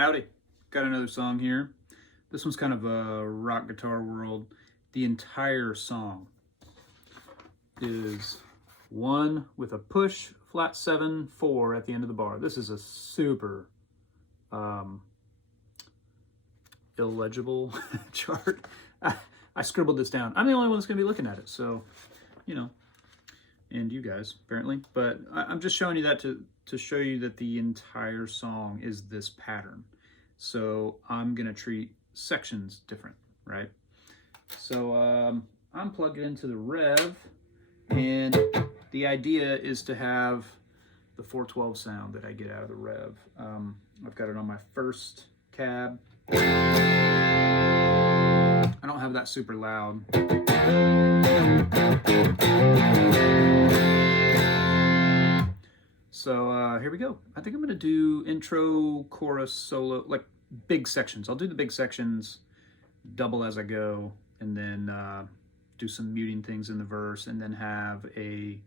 Howdy, got another song here. This one's kind of a rock guitar world. The entire song is 1 with a push, flat 7, 4 at the end of the bar. This is a super illegible chart. I scribbled this down. I'm the only one that's going to be looking at it, so, you know, and you guys, apparently. But I'm just showing you that to show you that the entire song is this pattern. So I'm going to treat sections different, right? So I'm plugged into the rev, and the idea is to have the 412 sound that I get out of the rev. I've got it on my first cab. I don't have that super loud. So here we go. I think I'm gonna do intro, chorus, solo, like big sections. I'll do the big sections, double as I go, and then do some muting things in the verse, and then have a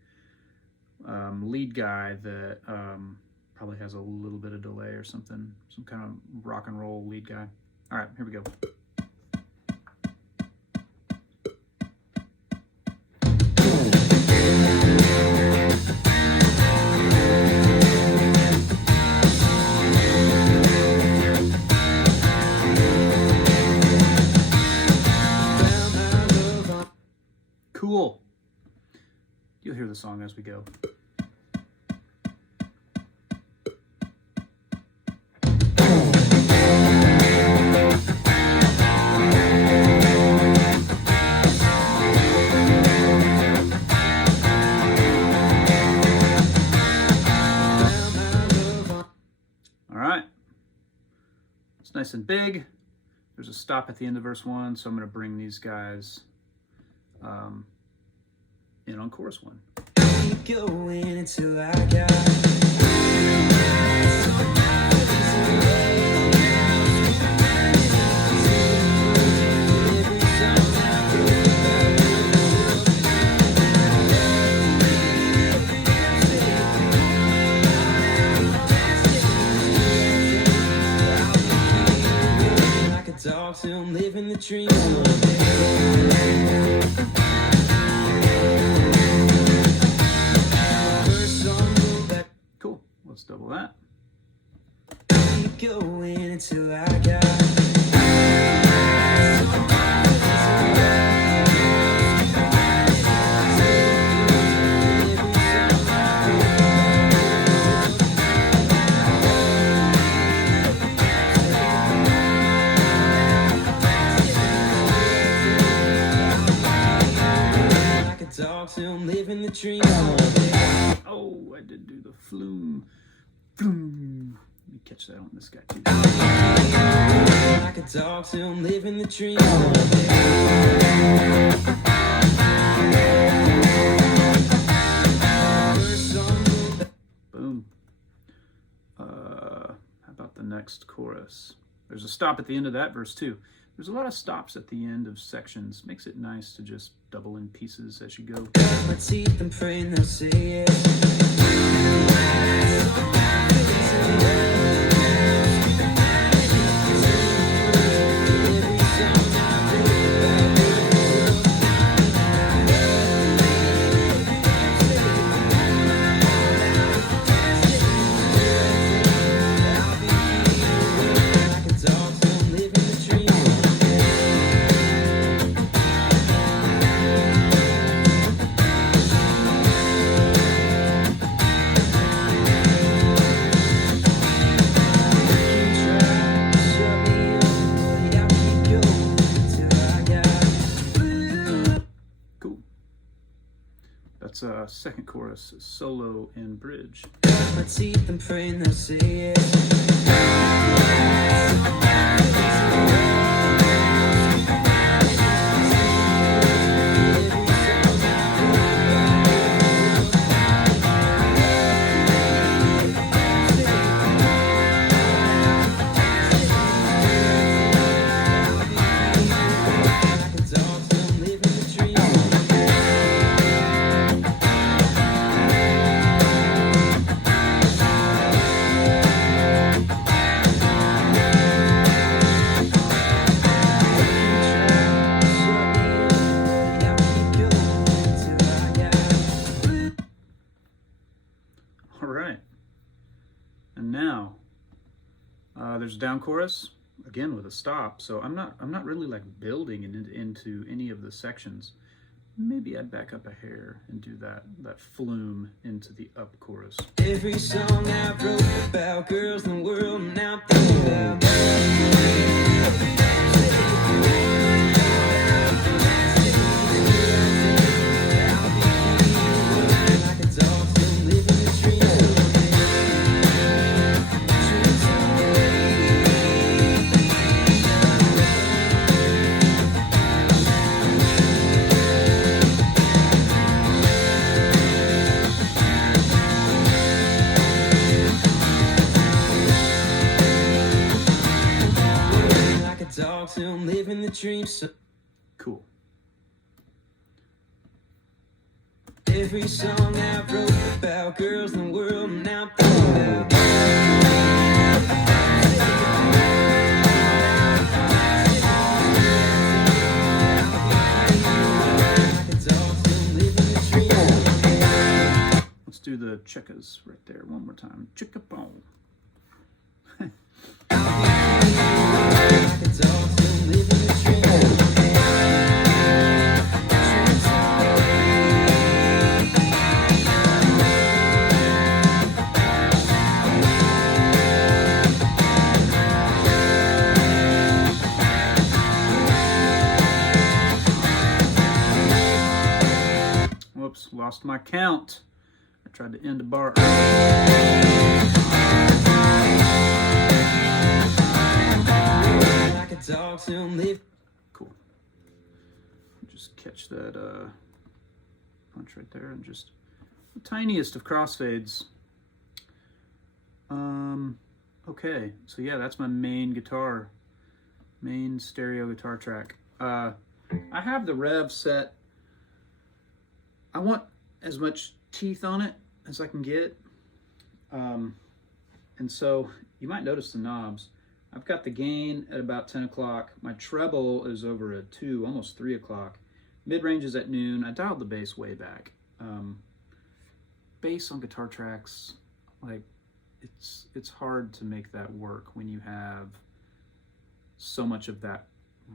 lead guy that probably has a little bit of delay or something, some kind of rock and roll lead guy. All right, here we go. Cool. You'll hear the song as we go. All right. It's nice and big. There's a stop at the end of verse 1, so I'm going to bring these guys in on chorus 1. Keep going until I got like a dog still living the dream. Let's double that. Keep going until I got like a dog still living the dream. Oh, I did do the flume. Let me catch that on this guy too. Like a dog still living the dream. Boom. How about the next chorus? There's a stop at the end of that verse too. There's a lot of stops at the end of sections. Makes it nice to just double in pieces as you go. My teeth and praying they'll say it. Second chorus, solo and bridge. My teeth and praying they'll say it. There's a down chorus, again with a stop, so I'm not really like building into any of the sections. Maybe I'd back up a hair and do that flume into the up chorus. Every song I wrote about girls in the world, and now I'm thinking about still living the dream. So cool. Every song I wrote about girls in the world, and now I'm thinking about let's do the chickas right there one more time. Chicka bone. Whoops, lost my count. I tried to end a bar. Cool. Just catch that punch right there, and just the tiniest of crossfades. Okay, so yeah, that's my main stereo guitar track. I have the rev set. I want as much teeth on it as I can get. And so you might notice the knobs. I've got the gain at about 10 o'clock. My treble is over at 2, almost 3 o'clock. Mid-range is at noon. I dialed the bass way back. Bass on guitar tracks, like, it's hard to make that work when you have so much of that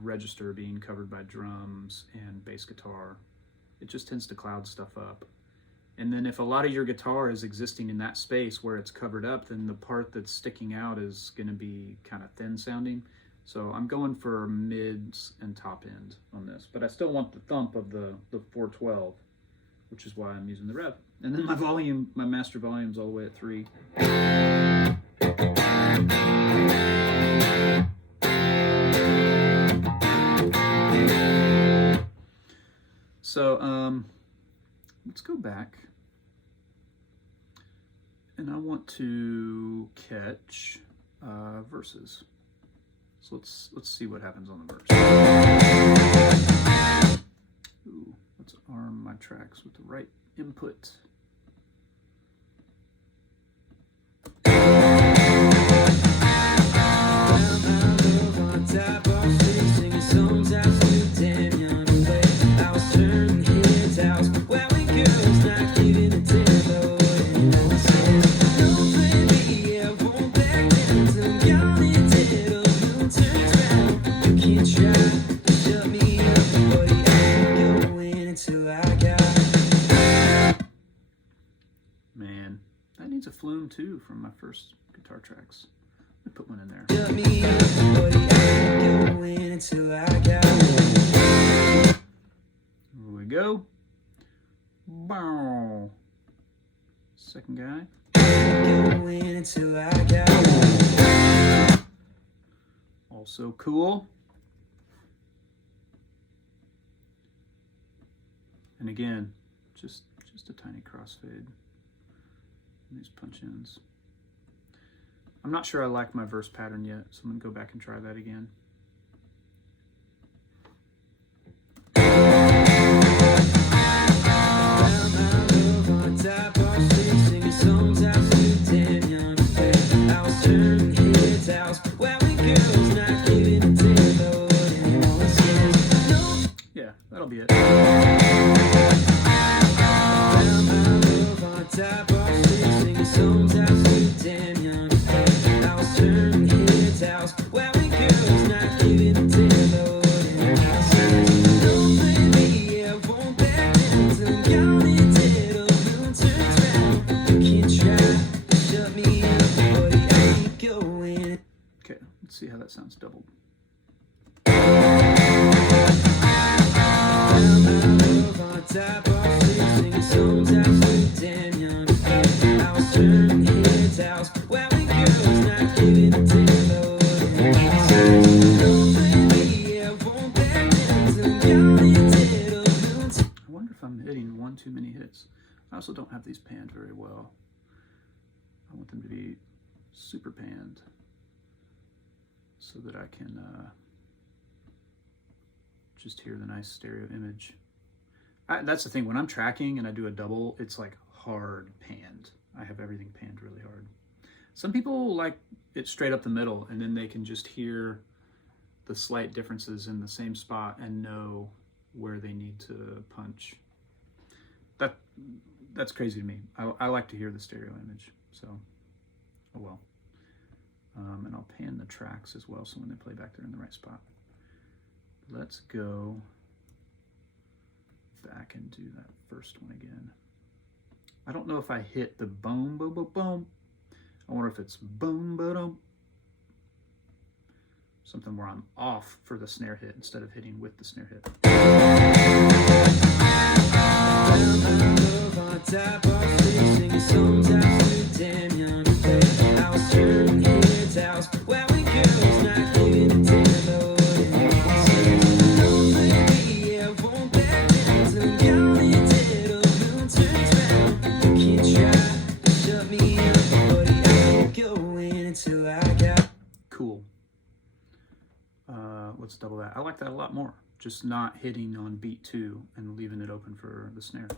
register being covered by drums and bass guitar. It just tends to cloud stuff up. And then if a lot of your guitar is existing in that space where it's covered up, then the part that's sticking out is going to be kind of thin sounding. So I'm going for mids and top end on this, but I still want the thump of the 412, which is why I'm using the rev. And then my master volume's all the way at 3. So let's go back. And I want to catch verses. So let's see what happens on the verse. Ooh, let's arm my tracks with the right input. Man, that needs a flume too from my first guitar tracks. Let me put one in there. Here we go. Bow. Second guy. Also cool. And again, just a tiny crossfade. These punch-ins. I'm not sure I like my verse pattern yet, so I'm going to go back and try that again. Yeah, that'll be it. his house, where we girls not giving a damn. Don't blame me, I won't back down till I'm gone and dead. Or the moon turns round. You can try to shut me up, but I ain't going. Okay, let's see how that sounds doubled. Top off, singing songs absolute damn young. I was turning his house, where we girls not giving a damn. Don't blame me, I won't back down till I'm gone and dead. I wonder if I'm hitting one too many hits. I also don't have these panned very well. I want them to be super panned so that I can just hear the nice stereo image. That's the thing, when I'm tracking and I do a double, it's like hard panned. I have everything panned really hard. Some people like it straight up the middle, and then they can just hear the slight differences in the same spot and know where they need to punch. That's crazy to me. I like to hear the stereo image, so oh well. And I'll pan the tracks as well, so when they play back, they're in the right spot. Let's go back and do that first one again. I don't know if I hit the boom, boom, boom, boom. I wonder if it's boom, boom, something where I'm off for the snare hit instead of hitting with the snare hit. Cool. Let's double that. I like that a lot more. Just not hitting on beat 2 and leaving it open for the snare.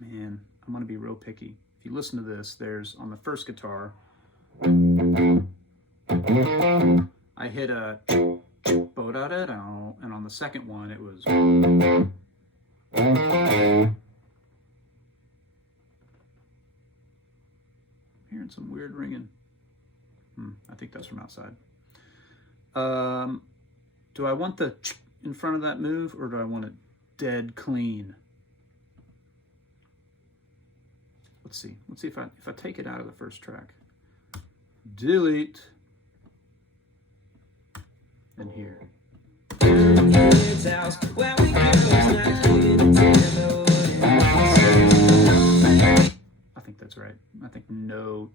Man, I'm gonna be real picky. If you listen to this, there's on the first guitar, I hit a and on the second one it was hearing some weird ringing. I think that's from outside. Do I want the in front of that move, or do I want it dead clean? Let's see if I take it out of the first track, delete, and here. I think that's right. I think no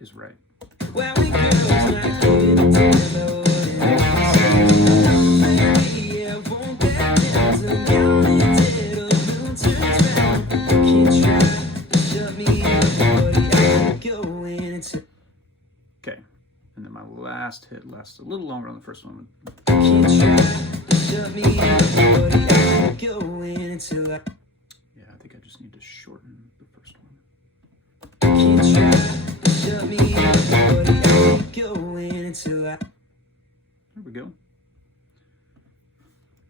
is right. Okay, and then my last hit lasts a little longer on the first one. Yeah, I think I just need to shorten the first one. There we go.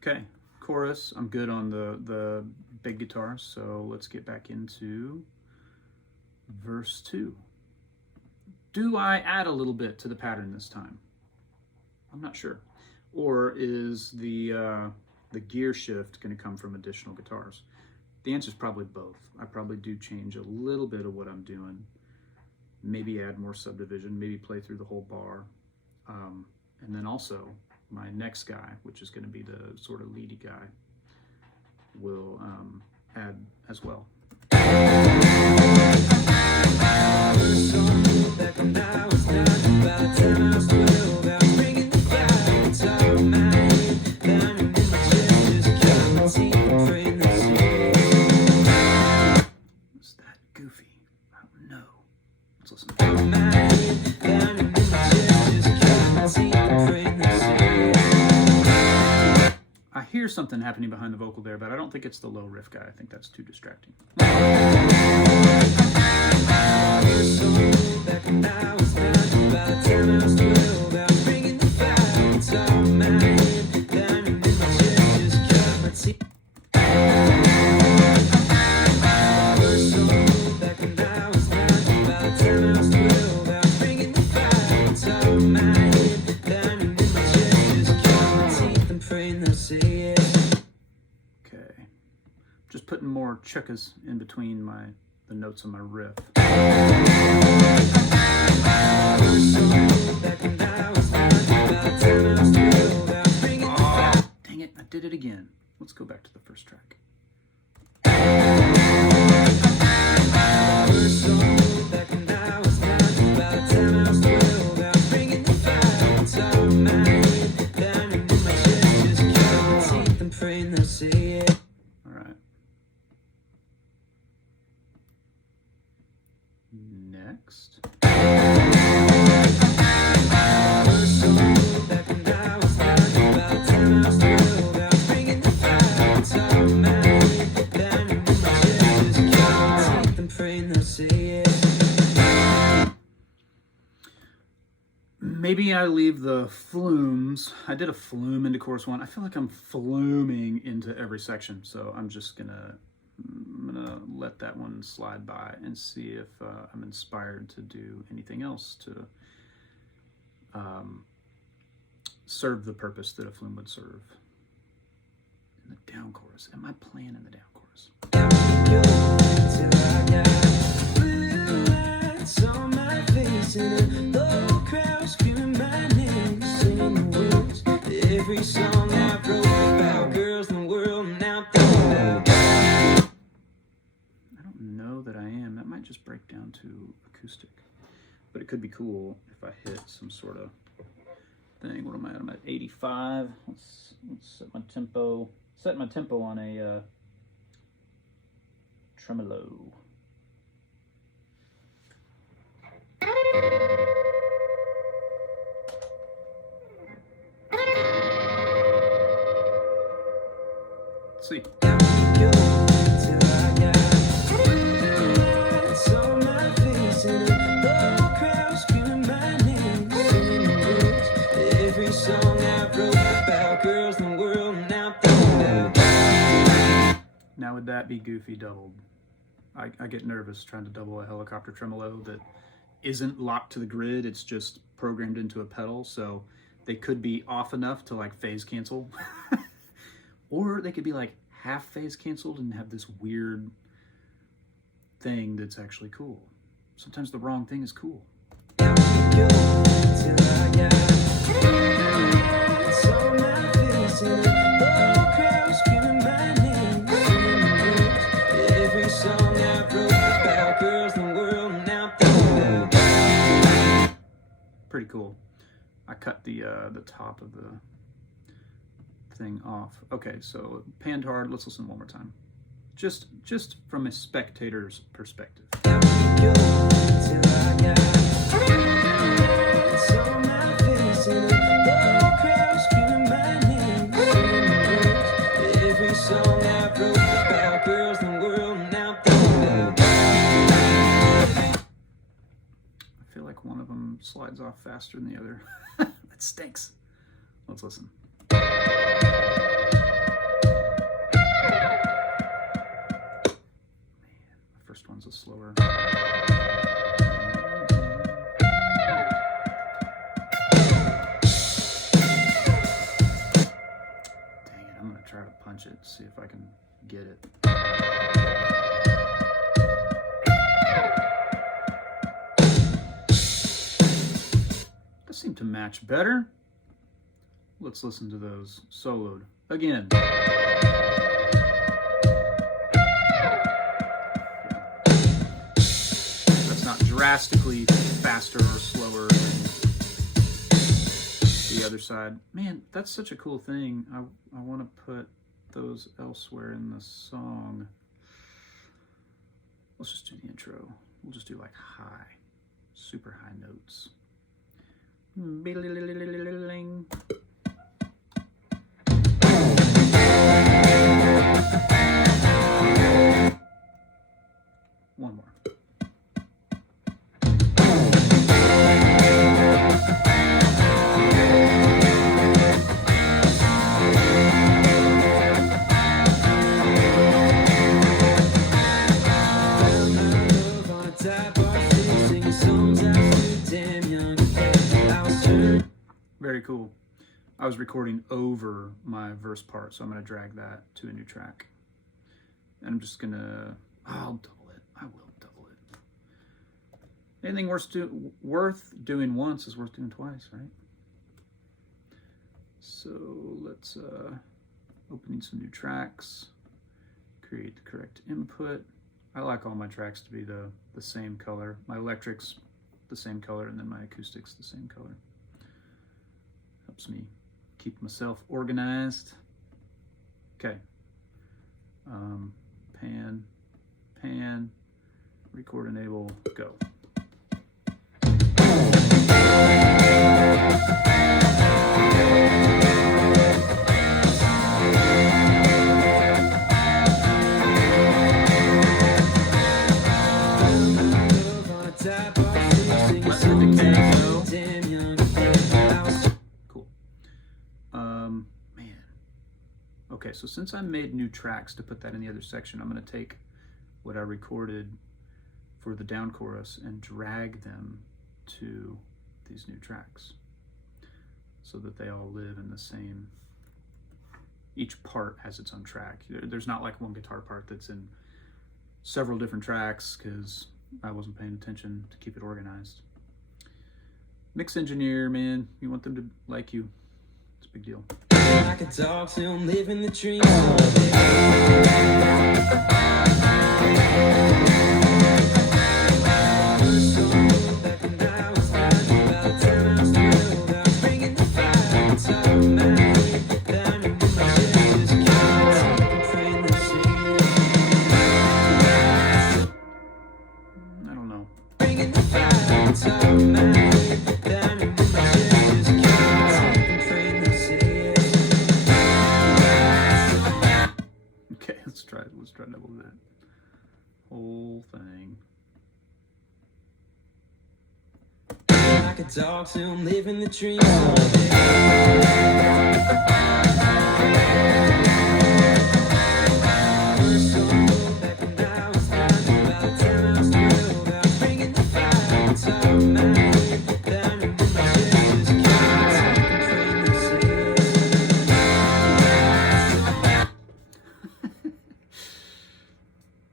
Okay, chorus, I'm good on the big guitar, so let's get back into verse 2. Do I add a little bit to the pattern this time? I'm not sure. Or is the gear shift going to come from additional guitars? The answer is probably both. I probably do change a little bit of what I'm doing. Maybe add more subdivision, maybe play through the whole bar. And then also, my next guy, which is going to be the sort of leady guy, will add as well. Is that goofy? I don't know. Let's listen. I hear something happening behind the vocal there, but I don't think it's the low riff guy. I think that's too distracting. more chuckas in between the notes of my riff. Oh, dang it, I did it again. Let's go back to the first track. All right. Next. Maybe I leave the flumes. I did a flume into chorus 1. I feel like I'm fluming into every section, so I'm just gonna let that one slide by and see if I'm inspired to do anything else to serve the purpose that a flume would serve. In the down chorus, am I playing in the down chorus? Every song I wrote about girls in the world and out there. I don't know that I am. That might just break down to acoustic. But it could be cool if I hit some sort of thing. What am I at? I'm at 85. Let's set my tempo. Set my tempo on a tremolo. Let's see. Every song I wrote about girls in the world and out there. Now would that be goofy doubled? I get nervous trying to double a helicopter tremolo that isn't locked to the grid. It's just programmed into a pedal, so they could be off enough to like phase cancel. Or they could be like half phase canceled and have this weird thing that's actually cool. Sometimes the wrong thing is cool. Pretty cool. I cut the top of the thing off. Okay, so panned hard. Let's listen one more time. Just from a spectator's perspective. Every song I wrote about girls in the world and out there. I feel like one of them slides off faster than the other. That stinks. Let's listen. Man, the first one's a slower. Dang it, I'm gonna try to punch it, see if I can get it. Does seem to match better. Let's listen to those soloed again. That's not drastically faster or slower than the other side. Man, that's such a cool thing. I want to put those elsewhere in the song. Let's just do the intro. We'll just do like high, super high notes. One more. Very cool. I was recording over my verse part, so I'm going to drag that to a new track. And I'm just gonna, I'll double it. I will double it. Anything worth doing once is worth doing twice, right? So let's opening some new tracks, create the correct input. I like all my tracks to be the same color. My electrics the same color, and then my acoustics the same color. Helps me keep myself organized. Okay. Pan, record enable, go. Cool. Man. Okay, so since I made new tracks to put that in the other section, I'm going to take what I recorded for the down chorus and drag them to these new tracks so that they all live in the same, each part has its own track. There's not like one guitar part that's in several different tracks because I wasn't paying attention to keep it organized. Mix engineer, man, you want them to like you. It's a big deal. Like a dog still living the dream. I don't know. Okay, let's try double that whole thing. Like a dog still living the dream.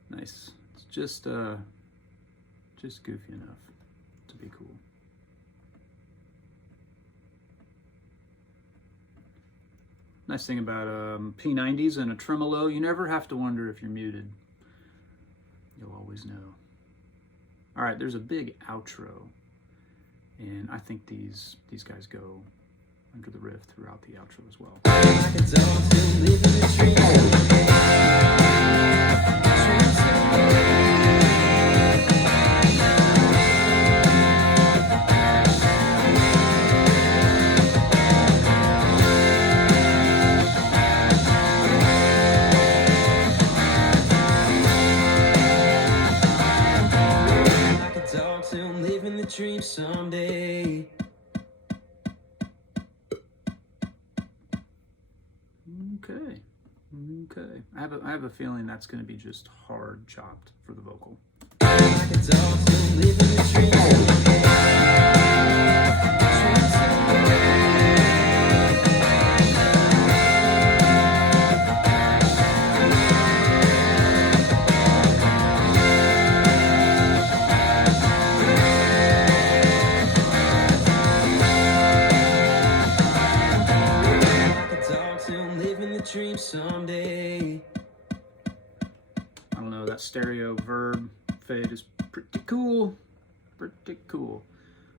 Nice. It's just goofy enough to be cool. Nice thing about P90s and a tremolo, you never have to wonder if you're muted. You'll always know. All right, there's a big outro, and I think these guys go under the riff throughout the outro as well. Like a dog still living the dream. Dream someday. Okay. I have a feeling that's going to be just hard chopped for the vocal. Like a dog still living the dream. Dream someday. I don't know, that stereo verb fade is pretty cool. Pretty cool.